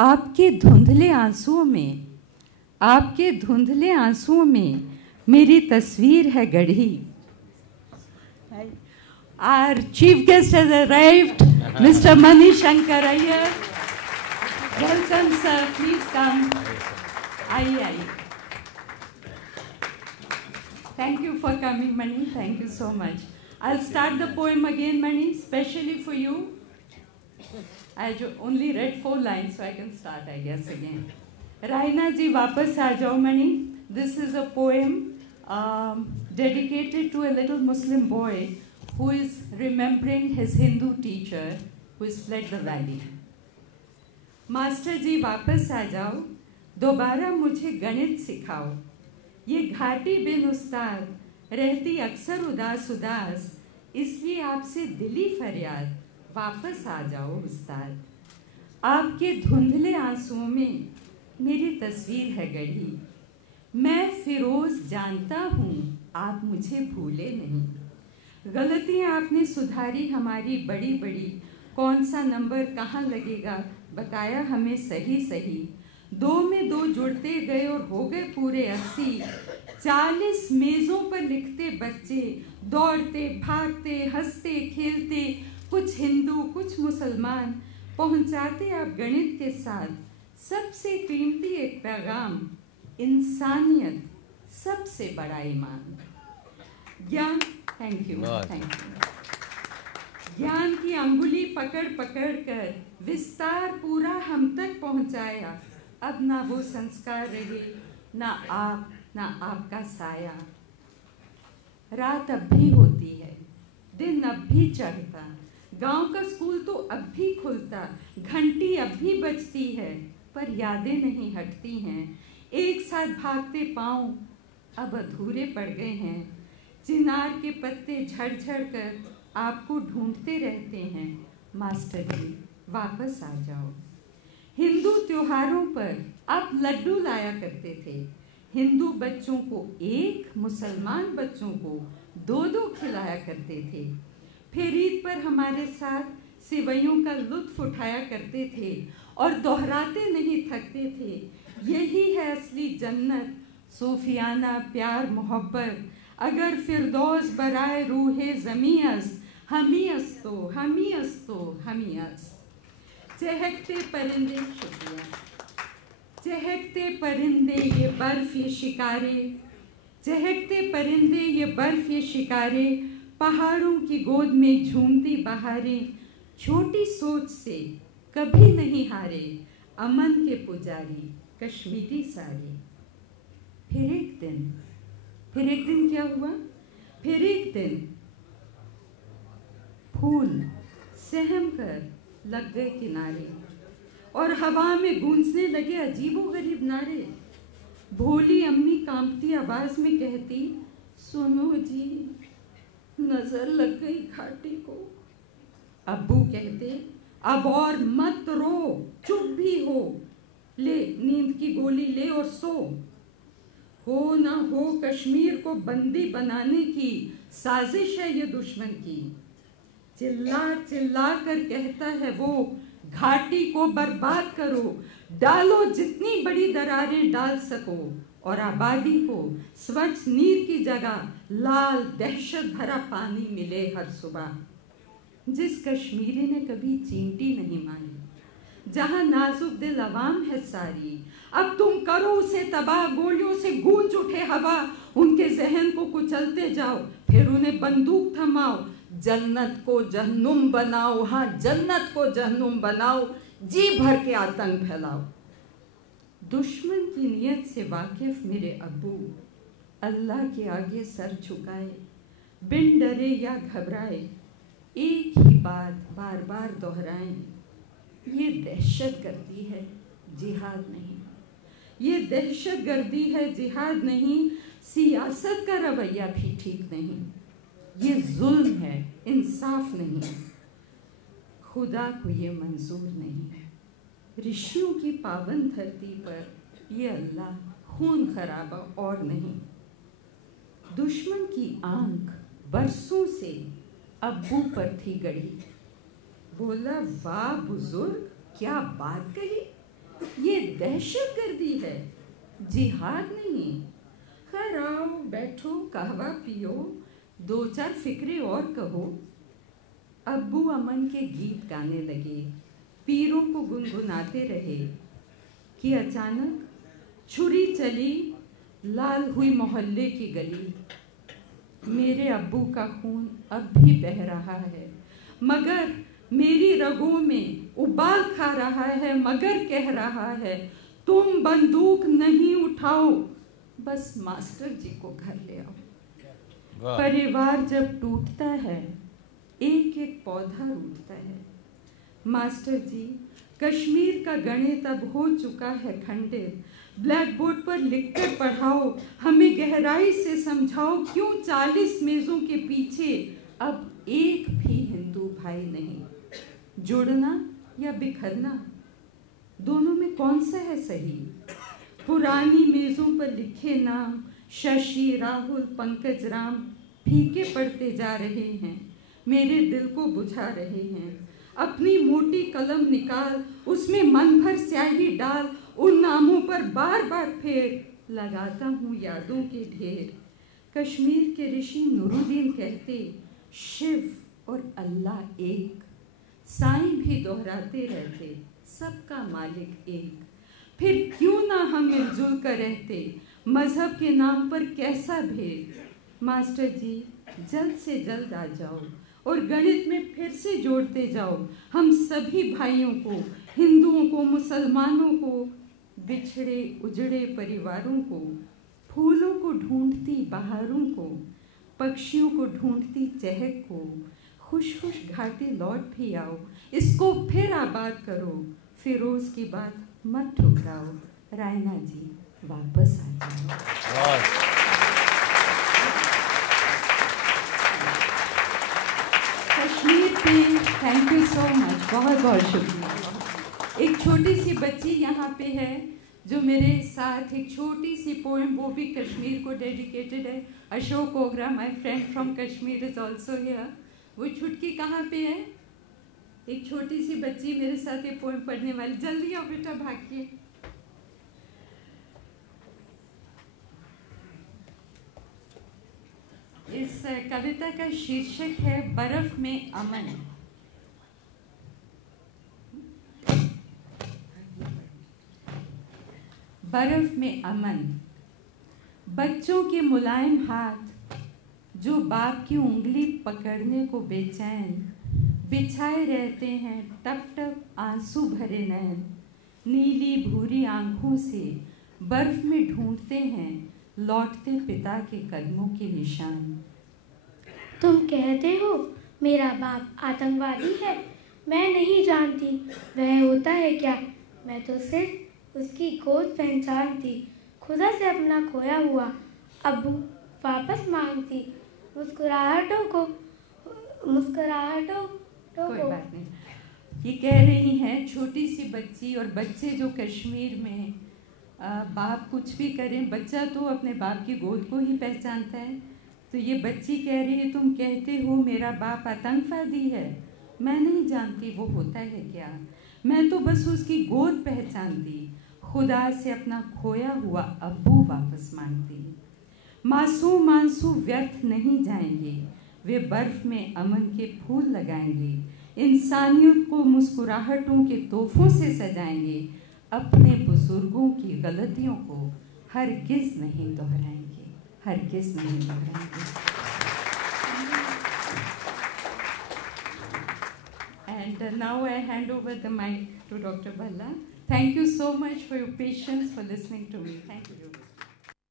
आपके धुंधले आंसुओं में मेरी तस्वीर है गढ़ी। Our chief guest has arrived, Mr. Mani Shankar Iyer. Welcome, sir. Please come. Aye. Thank you for coming, Mani. Thank you so much. I'll start the poem again, Mani, specially for you. I only read 4 lines, so I can start, I guess, again. Raina ji, वापस आ जाओ, Mani. This is a poem dedicated to a little Muslim boy who is remembering his Hindu teacher who has fled the valley. Master ji वापस आ जाओ, दोबारा मुझे गणित सिखाओ। ये घाटी बिन उस्ताद रहती अक्सर उदास उदास, इसलिए आपसे दिली फरियाद, वापस आ जाओ उस्ताद। आपके धुंधले आंसुओं में मेरी तस्वीर है गढ़ी। मैं फिरोज जानता हूँ, आप मुझे भूले नहीं। गलतियाँ आपने सुधारी हमारी बड़ी बड़ी, कौन सा नंबर कहाँ लगेगा बताया हमें सही सही। 2 में 2 जुड़ते गए और हो गए पूरे 80। 40 मेज़ों पर लिखते बच्चे, दौड़ते भागते हंसते खेलते, कुछ हिंदू कुछ मुसलमान, पहुँचाते आप गणित के साथ सबसे कीमती एक पैगाम, इंसानियत सबसे बड़ा ईमान। ज्ञान, थैंक यू। ज्ञान की अंगुली पकड़ पकड़ कर विस्तार पूरा हम तक पहुंचाया। अब ना वो संस्कार रहे, ना आप ना आपका साया। रात अब भी होती है, दिन अब भी चढ़ता, गांव का स्कूल तो अब भी खुलता, घंटी अब भी बजती है, पर यादें नहीं हटती हैं। एक साथ भागते पांव अब अधूरे पड़ गए हैं। चिनार के पत्ते झड़ झड़ कर आपको ढूंढते रहते हैं। मास्टर जी वापस आ जाओ। हिंदू त्योहारों पर आप लड्डू लाया करते थे। हिंदू बच्चों को 1, मुसलमान बच्चों को 2-2 खिलाया करते थे। फिर ईद पर हमारे साथ सिवैयों का लुत्फ उठाया करते थे और दोहराते नहीं थकते थे। यही है असली जन्नत, सूफियाना प्यार मोहब्बत। अगर फिरदौस बराए रूहे ज़मीअस, हमी अस्तो हमी अस्तो हमी अस। चहकते परिंदे, शुक्रिया। चहकते परिंदे ये बर्फ ये शिकारे, चहकते परिंदे ये बर्फ ये शिकारे, पहाड़ों की गोद में झूमती बहारें, छोटी सोच से कभी नहीं हारे, अमन के पुजारी कश्मीरी सारे। फिर एक दिन क्या हुआ? फिर एक दिन फूल सहम कर लग गए किनारे और हवा में गूंजने लगे अजीबोगरीब नारे। भोली अम्मी कांपती आवाज में कहती, सुनो जी नजर लग गई घाटी को। अब्बू कहते, अब और मत रो, चुप भी हो, ले नींद की गोली ले और सो। हो ना हो कश्मीर को बंदी बनाने की साजिश है ये दुश्मन की। चिल्ला चिल्ला कर कहता है वो, घाटी को बर्बाद करो, डालो जितनी बड़ी दरारें डाल सको, और आबादी को स्वच्छ नीर की जगह लाल दहशत भरा पानी मिले हर सुबह। जिस कश्मीरी ने कभी चींटी नहीं मारी, जहां नाजुक दिल अवाम है सारी, अब तुम करो उसे तबाह, गोलियों से गूंज उठे हवा, उनके जहन को कुचलते जाओ, फिर उन्हें बंदूक थमाओ, जन्नत को जहन्नुम बनाओ, हाँ जन्नत को जहन्नुम बनाओ, जी भर के आतंक फैलाओ। दुश्मन की नियत से वाकिफ मेरे अब्बू अल्लाह के आगे सर झुकाए, बिन डरे या घबराए एक ही बात बार बार दोहराएं, ये दहशत गर्दी है जिहाद नहीं, ये दहशत गर्दी है जिहाद नहीं, सियासत का रवैया भी ठीक नहीं, ये जुल्म है इंसाफ नहीं, खुदा को ये मंजूर नहीं। ऋषियों की पावन धरती पर ये अल्लाह खून खराबा और नहीं। दुश्मन की आंख बरसों से अब्बू पर थी गड़ी, बोला वाह बुजुर्ग क्या बात कही, ये दहशतगर्दी है, जिहाद नहीं। खैर आओ बैठो, कहवा पियो, दो चार फिक्रे और कहो। अब्बू अमन के गीत गाने लगे, पीरों को गुनगुनाते रहे कि अचानक छुरी चली, लाल हुई मोहल्ले की गली। मेरे अब्बू का खून अब भी बह रहा है, मगर मेरी रगों में उबाल खा रहा है, मगर कह रहा है तुम बंदूक नहीं उठाओ, बस मास्टर जी को घर ले आओ। परिवार जब टूटता है, एक एक पौधा रूठता है। मास्टर जी, कश्मीर का गणित अब हो चुका है खंडित, ब्लैक बोर्ड पर लिखकर पढ़ाओ, हमें गहराई से समझाओ, क्यों 40 मेजों के पीछे अब एक भी हिंदू भाई नहीं। जुड़ना या बिखरना, दोनों में कौन सा है सही। पुरानी मेजों पर लिखे नाम शशि, राहुल, पंकज राम फीके पड़ते जा रहे हैं, मेरे दिल को बुझा रहे हैं। अपनी मोटी कलम निकाल, उसमें मन भर स्याही डाल, उन नामों पर बार बार फेर, लगाता हूँ यादों के ढेर। कश्मीर के ऋषि नूरुद्दीन कहते, शिव और अल्लाह एक, साईं भी दोहराते रहते, सबका मालिक एक। फिर क्यों ना हम मिलजुल कर रहते, मजहब के नाम पर कैसा भेद। मास्टर जी, जल्द से जल्द आ जाओ और गणित में फिर से जोड़ते जाओ हम सभी भाइयों को, हिंदुओं को, मुसलमानों को, बिछड़े उजड़े परिवारों को, फूलों को ढूंढती बहारों को, पक्षियों को ढूंढती चहक को। खुश खुश घाटी लौट भी आओ, इसको फिर आबाद करो, फिरोज की बात मत ठुकराओ। रायना जी, वापस आ जाओ। कश्मीर पे थैंक यू सो मच, बहुत बहुत शुक्रिया। एक छोटी सी बच्ची यहाँ पे है जो मेरे साथ एक छोटी सी पोएम, वो भी कश्मीर को डेडिकेटेड है। Ashok Ogra, my friend from Kashmir, is also here. वो छुटकी कहाँ पे है? एक छोटी सी बच्ची मेरे साथ ये पोएम पढ़ने वाली, जल्दी आओ बेटा, भागिए। इस कविता का शीर्षक है बर्फ में अमन। बर्फ में अमन, बच्चों के मुलायम हाथ जो बाप की उंगली पकड़ने को बेचैन, बिछाए रहते हैं टप टप आंसू भरे नैन। नीली भूरी आंखों से बर्फ में ढूंढते हैं लौटते पिता के कदमों के निशान। तुम कहते हो मेरा बाप आतंकवादी है, मैं नहीं जानती वह होता है क्या। मैं तो सिर्फ उसकी गोद पहचानती, खुदा से अपना खोया हुआ अब्बू वापस मांगती। मुस्कुराहटों को कोई बात नहीं। ये कह रही हैं छोटी सी बच्ची और बच्चे जो कश्मीर में बाप कुछ भी करें, बच्चा तो अपने बाप की गोद को ही पहचानता है। तो ये बच्ची कह रही है तुम कहते हो मेरा बाप आतंकवादी है, मैं नहीं जानती वो होता है क्या। मैं तो बस उसकी गोद पहचानती, खुदा से अपना खोया हुआ अब्बू वापस मांगती। मासूम आंसू व्यर्थ नहीं जाएंगे, वे बर्फ में अमन के फूल लगाएंगे। इंसानियत को मुस्कुराहटों के तोहफों से सजाएंगे। अपने बुजुर्गों की गलतियों को हरगिज नहीं दोहराएंगे, हरगिज नहीं दोहराएंगे। And now I hand over the mic to Dr. Bhalla. Thank you so much for your patience, for listening to me. Thank you.